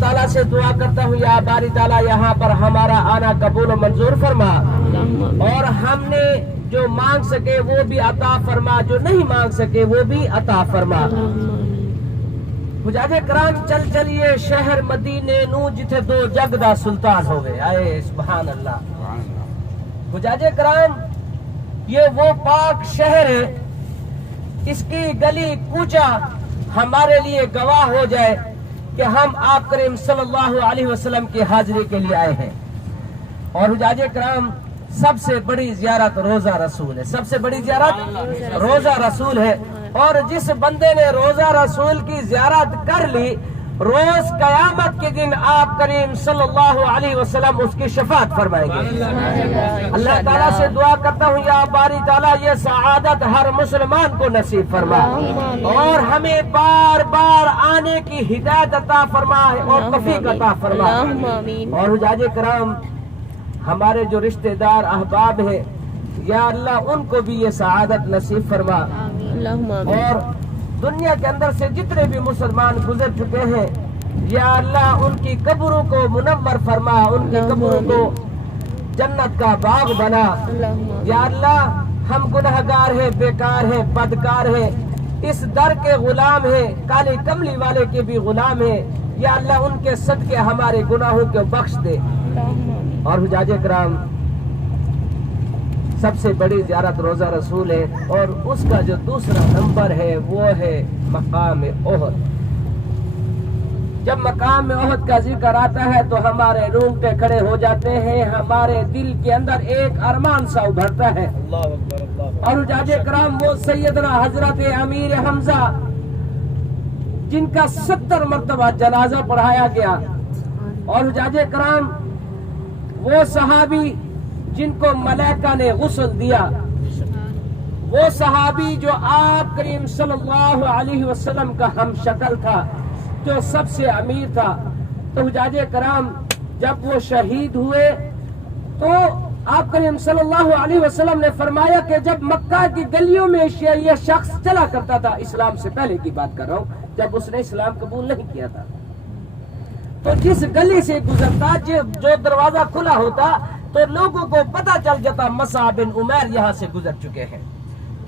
تعالیٰ سے دعا کرتا ہوں یا باری تعالیٰ یہاں پر ہمارا آنا قبول و منظور فرما، اور ہم نے جو مانگ سکے وہ بھی عطا فرما، جو نہیں مانگ سکے وہ بھی عطا فرما۔ حجاج کرام چل چلیے شہر مدینے نو جتھے دو جگ دا سلطان ہوئے، آئے سبحان اللہ۔ حجاج کرام یہ وہ پاک شہر ہے، اس کی گلی کوچا ہمارے لیے گواہ ہو جائے کہ ہم آپ کریم صلی اللہ علیہ وسلم کی حاضری کے لیے آئے ہیں۔ اور حجاج کرام سب سے بڑی زیارت روزہ رسول ہے، سب سے بڑی زیارت روزہ رسول ہے، اور جس بندے نے روزہ رسول کی زیارت کر لی، روز قیامت کے دن آپ کریم صلی اللہ علیہ وسلم اس کی شفاعت فرمائیں گے۔ اللہ تعالیٰ سے دعا کرتا ہوں یا باری تعالیٰ یہ سعادت ہر مسلمان کو نصیب فرما، اور ہمیں بار بار آنے کی ہدایت عطا فرما اور توفیق عطا فرما۔ اور حجاج کرام ہمارے جو رشتہ دار احباب ہیں یا اللہ ان کو بھی یہ سعادت نصیب فرما، اور دنیا کے اندر سے جتنے بھی مسلمان گزر چکے ہیں یا اللہ ان کی قبروں کو منور فرما، ان کی قبروں کو جنت کا باغ بنا۔ یا اللہ ہم گنہگار ہیں، بیکار ہیں، بدکار ہیں، اس در کے غلام ہیں، کالی کملی والے کے بھی غلام ہیں، یا اللہ ان کے صدقے ہمارے گناہوں کو بخش دے۔ اور حجاج کرام سب سے بڑی زیارت روزہ رسول ہے، اور اس کا جو دوسرا نمبر ہے وہ ہے مقام احد۔ جب مقام احد کا ذکر آتا ہے تو ہمارے رونگٹے کھڑے ہو جاتے ہیں، ہمارے دل کے اندر ایک ارمان سا ابھرتا ہے۔ اور حجاج کرام وہ سیدنا حضرت امیر حمزہ جن کا 70 مرتبہ جنازہ پڑھایا گیا، اور حجاج کرام وہ صحابی جن کو ملائکہ نے غسل دیا، وہ صحابی جو آپ کریم صلی اللہ علیہ وسلم کا ہم شکل تھا، جو سب سے امیر تھا۔ تو حجاج کرام جب وہ شہید ہوئے تو آپ کریم صلی اللہ علیہ وسلم نے فرمایا کہ جب مکہ کی گلیوں میں یہ شخص چلا کرتا تھا، اسلام سے پہلے کی بات کر رہا ہوں، جب اس نے اسلام قبول نہیں کیا تھا، تو جس گلی سے گزرتا، جو دروازہ کھلا ہوتا تو لوگوں کو پتہ چل جاتا مصعب بن عمیر یہاں سے گزر چکے ہیں۔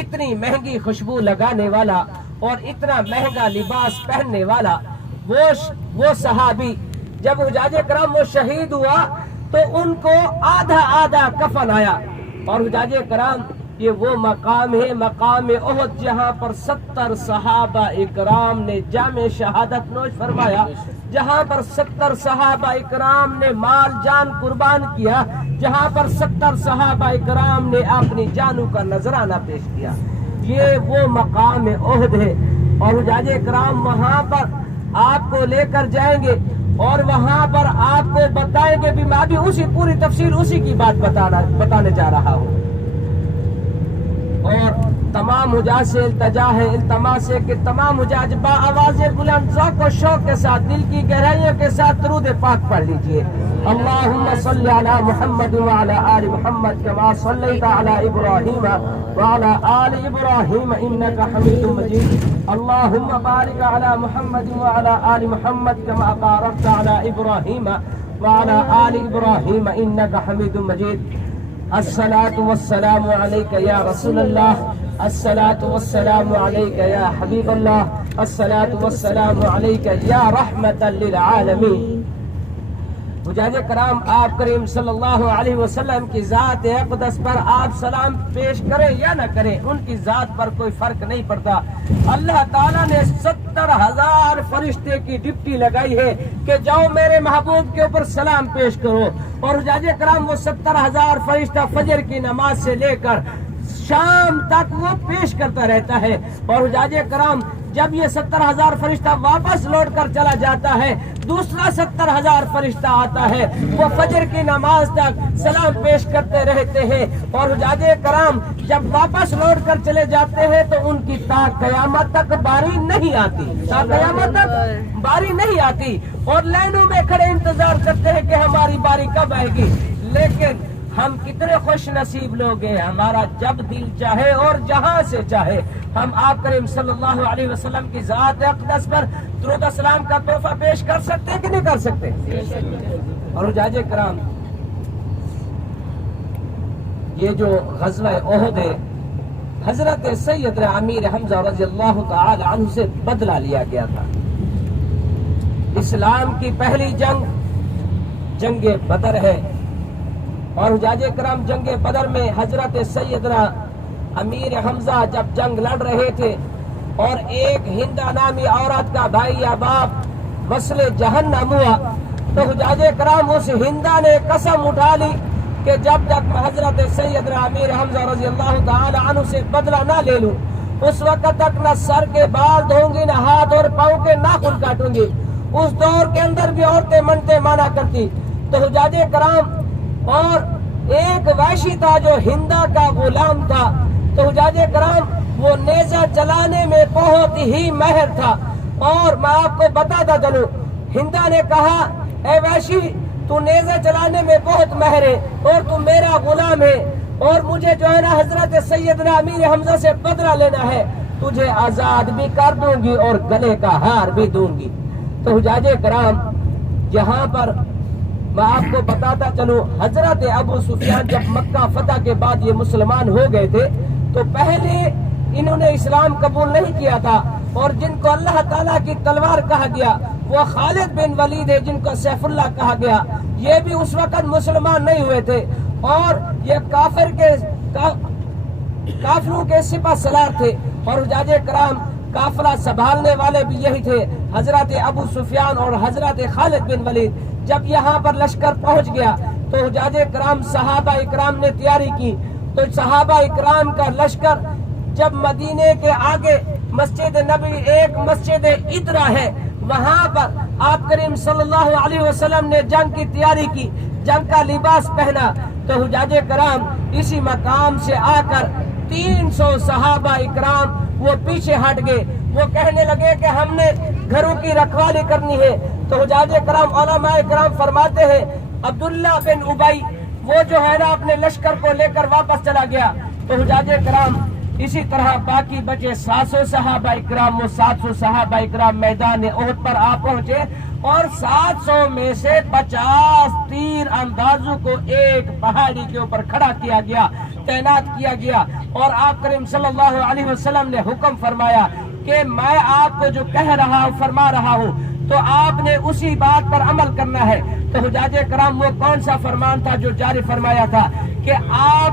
اتنی مہنگی خوشبو لگانے والا اور اتنا مہنگا لباس پہننے والا وہ صحابی جب حجاج کرام وہ شہید ہوا تو ان کو آدھا آدھا کفن آیا۔ اور حجاج کرام یہ وہ مقام ہے، مقام احد، جہاں پر 70 صحابہ اکرام نے جامع شہادت نوش فرمایا، جہاں پر 70 صحابہ اکرام نے مال جان قربان کیا، جہاں پر 70 صحابہ اکرام نے اپنی جانوں کا نذرانہ پیش کیا۔ یہ وہ مقام احد ہے، اور حجاج کرام وہاں پر آپ کو لے کر جائیں گے اور وہاں پر آپ کو بتائیں گے بھی، میں ابھی اسی پوری تفصیل اسی کی بات بتانے جا رہا ہوں۔ اور تمام حجاج سے التجا ہے، التماس ہے کہ تمام حجاج با آواز بلند ذوق و شوق کے ساتھ، دل کی گہرائیوں کے ساتھ درود پاک پڑھ لیجئے۔ اللہم صلی علی محمد وعلی آل محمد کما صلیت علی ابراہیم وعلی آل ابراہیم انکا حمید مجید۔ اللہم بارک علی محمد وعلی آل محمد کما بارکت علی ابراہیم وعلی آل ابراہیم انکا حمید مجید۔ الصلاة والسلام علیک یا رسول اللہ، الصلاة والسلام علیک یا حبیب اللہ، الصلاة والسلام علیک یا رحمتا للعالمین۔ حجاج کرام آپ کریم صلی اللہ علیہ وسلم کی ذات اقدس پر آپ سلام پیش کریں یا نہ کریں، ان کی ذات پر کوئی فرق نہیں پڑتا۔ اللہ تعالیٰ نے 70,000 فرشتے کی ڈپٹی لگائی ہے کہ جاؤ میرے محبوب کے اوپر سلام پیش کرو، اور حجاج کرام وہ 70,000 فرشتہ فجر کی نماز سے لے کر شام تک وہ پیش کرتا رہتا ہے۔ اور حجاج کرام جب یہ 70,000 فرشتہ واپس لوٹ کر چلا جاتا ہے، دوسرا 70,000 فرشتہ آتا ہے، وہ فجر کی نماز تک سلام پیش کرتے رہتے ہیں۔ اور حجاج کرام جب واپس لوٹ کر چلے جاتے ہیں تو ان کی تا قیامت تک باری نہیں آتی، تا قیامت تک باری نہیں آتی، اور لائنوں میں کھڑے انتظار کرتے ہیں کہ ہماری باری کب آئے گی۔ لیکن ہم کتنے خوش نصیب لوگ ہیں، ہمارا جب دل چاہے اور جہاں سے چاہے ہم آپ کریم صلی اللہ علیہ وسلم کی ذات اقدس پر درود و سلام کا تحفہ پیش کر سکتے ہیں کہ نہیں کر سکتے؟ اور حجاج کرام، یہ جو غزوہ احد ہے، حضرت سیدنا امیر حمزہ رضی اللہ تعالی عنہ سے بدلہ لیا گیا تھا۔ اسلام کی پہلی جنگ بدر ہے، اور حجاج کرام جنگ بدر میں حضرت سیدنا امیر حمزہ جب جنگ لڑ رہے تھے اور ایک ہندا نامی عورت کا بھائی یا باپ مسل جہنم ہوا، تو حجاج کرام اس ہندا نے قسم اٹھا لی کہ جب تک حضرت سیدنا امیر حمزہ رضی اللہ تعالی عنہ سے بدلہ نہ لے لوں، اس وقت تک نہ سر کے بال دھوں گی، نہ ہاتھ اور پاؤں کے ناخن کاٹوں گی۔ اس دور کے اندر بھی عورتیں منتے مانا کرتی۔ تو حجاج کرام، اور ایک وحشی تھا جو ہندا کا غلام تھا، تو حجاج کرام وہ نیزہ چلانے میں بہت ہی ماہر تھا۔ اور میں آپ کو بتاتا چلوں، ہندا نے کہا، اے وحشی، تو نیزہ چلانے میں بہت ماہر ہے اور تو میرا غلام ہے، اور مجھے جو ہے نا حضرت سیدنا امیر حمزہ سے بدلہ لینا ہے، تجھے آزاد بھی کر دوں گی اور گلے کا ہار بھی دوں گی۔ تو حجاج کرام، یہاں پر میں آپ کو بتاتا چلوں، حضرت ابو سفیان جب مکہ فتح کے بعد یہ مسلمان ہو گئے تھے، تو پہلے انہوں نے اسلام قبول نہیں کیا تھا، اور جن کو اللہ تعالیٰ کی تلوار کہا گیا وہ خالد بن ولید ہے، جن کو سیف اللہ کہا گیا، یہ بھی اس وقت مسلمان نہیں ہوئے تھے، اور یہ کافروں کے سپہ سالار تھے۔ اور حجاج کرام، قافلہ سنبھالنے والے بھی یہی تھے، حضرت ابو سفیان اور حضرت خالد بن ولید۔ جب یہاں پر لشکر پہنچ گیا تو حجاج کرام صحابہ اکرام نے تیاری کی، تو صحابہ اکرام کا لشکر جب مدینے کے آگے مسجد نبوی ایک مسجد ادرا ہے، وہاں پر آپ کریم صلی اللہ علیہ وسلم نے جنگ کی تیاری کی، جنگ کا لباس پہنا۔ تو حجاج کرام اسی مقام سے آ کر 300 صحابہ اکرام وہ پیچھے ہٹ گئے، وہ کہنے لگے کہ ہم نے گھروں کی رکھوالی کرنی ہے۔ تو حجاج کرام، علماء کرام فرماتے ہیں، عبداللہ بن ابی وہ جو ہے نا اپنے لشکر کو لے کر واپس چلا گیا۔ تو حجاج کرام اسی طرح باقی بچے 700 صحابہ اکرام، وہ 700 صحابہ اکرام میدان احد پر آ پہنچے، اور 700 میں سے 50 تیر اندازوں کو ایک پہاڑی کے اوپر کھڑا کیا گیا، تعینات کیا گیا، اور آپ کریم صلی اللہ علیہ وسلم نے حکم فرمایا کہ میں آپ کو جو کہہ رہا ہوں، فرما رہا ہوں، تو آپ نے اسی بات پر عمل کرنا ہے۔ تو حجاج کرام، وہ کون سا فرمان تھا جو جاری فرمایا تھا کہ آپ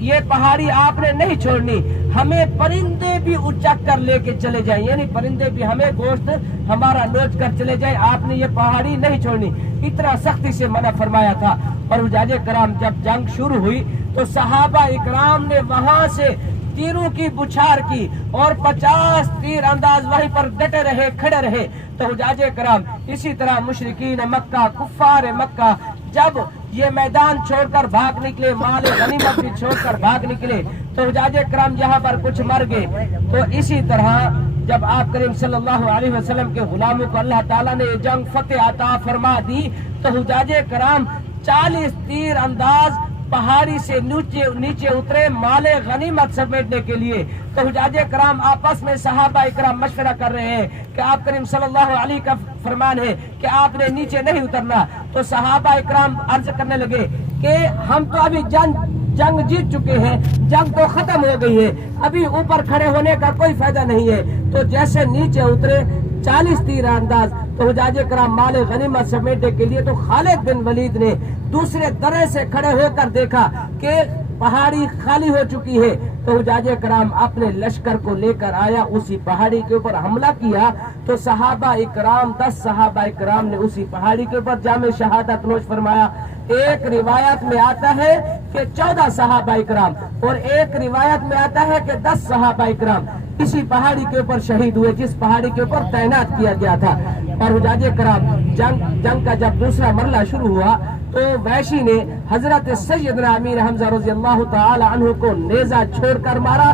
یہ پہاڑی آپ نے نہیں چھوڑنی، ہمیں پرندے بھی اچک کر لے کے چلے جائیں، یعنی پرندے بھی ہمیں گوشت ہمارا نوچ کر چلے جائیں، آپ نے یہ پہاڑی نہیں چھوڑنی، اتنا سختی سے منع فرمایا تھا۔ اور حجاج کرام، جب جنگ شروع ہوئی تو صحابہ اکرام نے وہاں سے تیروں کی بچھار کی، اور 50 تیر انداز وہیں پر ڈٹے رہے، کھڑے رہے۔ تو حجاج کرام اسی طرح مشرکین مکہ، کفار مکہ جب یہ میدان چھوڑ کر بھاگ نکلے، مال غنیمت بھی چھوڑ کر بھاگ نکلے، تو حجاج کرام یہاں پر کچھ مر گئے۔ تو اسی طرح جب آپ کریم صلی اللہ علیہ وسلم کے غلاموں کو اللہ تعالیٰ نے یہ جنگ فتح عطا فرما دی، تو حجاج کرام 40 تیر انداز پہاڑی سے نیچے اترے مال غنیمت سمیٹنے کے لیے۔ تو حجاج کرام آپس میں صحابہ اکرام مشورہ کر رہے ہیں کہ آپ کریم صلی اللہ علیہ کا فرمان ہے کہ آپ نے نیچے نہیں اترنا۔ تو صحابہ اکرام عرض کرنے لگے کہ ہم تو ابھی جنگ جیت چکے ہیں، جنگ تو ختم ہو گئی ہے، ابھی اوپر کھڑے ہونے کا کوئی فائدہ نہیں ہے۔ تو جیسے نیچے اترے 40 تیر انداز، تو حجاج کرام مال غنیمت سمیٹنے کے لیے، تو خالد بن ولید نے دوسرے درے سے کھڑے ہو کر دیکھا کہ پہاڑی خالی ہو چکی ہے، تو حجاج کرام اپنے لشکر کو لے کر آیا، اسی پہاڑی کے اوپر حملہ کیا۔ تو صحابہ اکرام 10 صحابہ اکرام نے اسی پہاڑی کے اوپر جامع شہادت نوش فرمایا۔ ایک روایت میں آتا ہے کہ 14 صحابہ اکرام، اور ایک روایت میں آتا ہے کہ 10 صحابہ اکرام اسی پہاڑی کے اوپر شہید ہوئے، جس پہاڑی کے اوپر تعینات کیا گیا تھا۔ اور حجاج کرام جنگ کا جب دوسرا مرحلہ شروع ہوا تو وحشی نے حضرت سیدنا امیر حمزہ رضی اللہ تعالی عنہ کو نیزہ چھوڑ کر مارا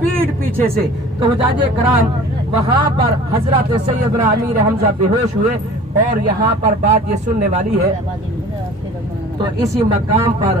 پیٹھ پیچھے سے۔ تو حجاج کرام وہاں پر حضرت سیدنا امیر حمزہ بے ہوش ہوئے، اور یہاں پر بات یہ سننے والی ہے، تو اسی مقام پر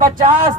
50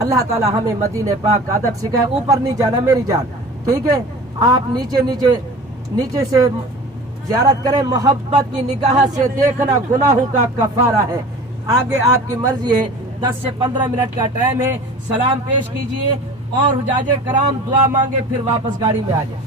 اللہ تعالی ہمیں مدینے پاک کا ادب سکھائے. اوپر نہیں جانا میری جان, ٹھیک ہے؟ آپ نیچے سے زیارت کریں. محبت کی نگاہ سے دیکھنا گناہوں کا کفارہ ہے. آگے آپ کی مرضی ہے, 10 سے 15 منٹ کا ٹائم ہے. سلام پیش کیجئے اور حجاج کرام دعا مانگے, پھر واپس گاڑی میں آ جائیں.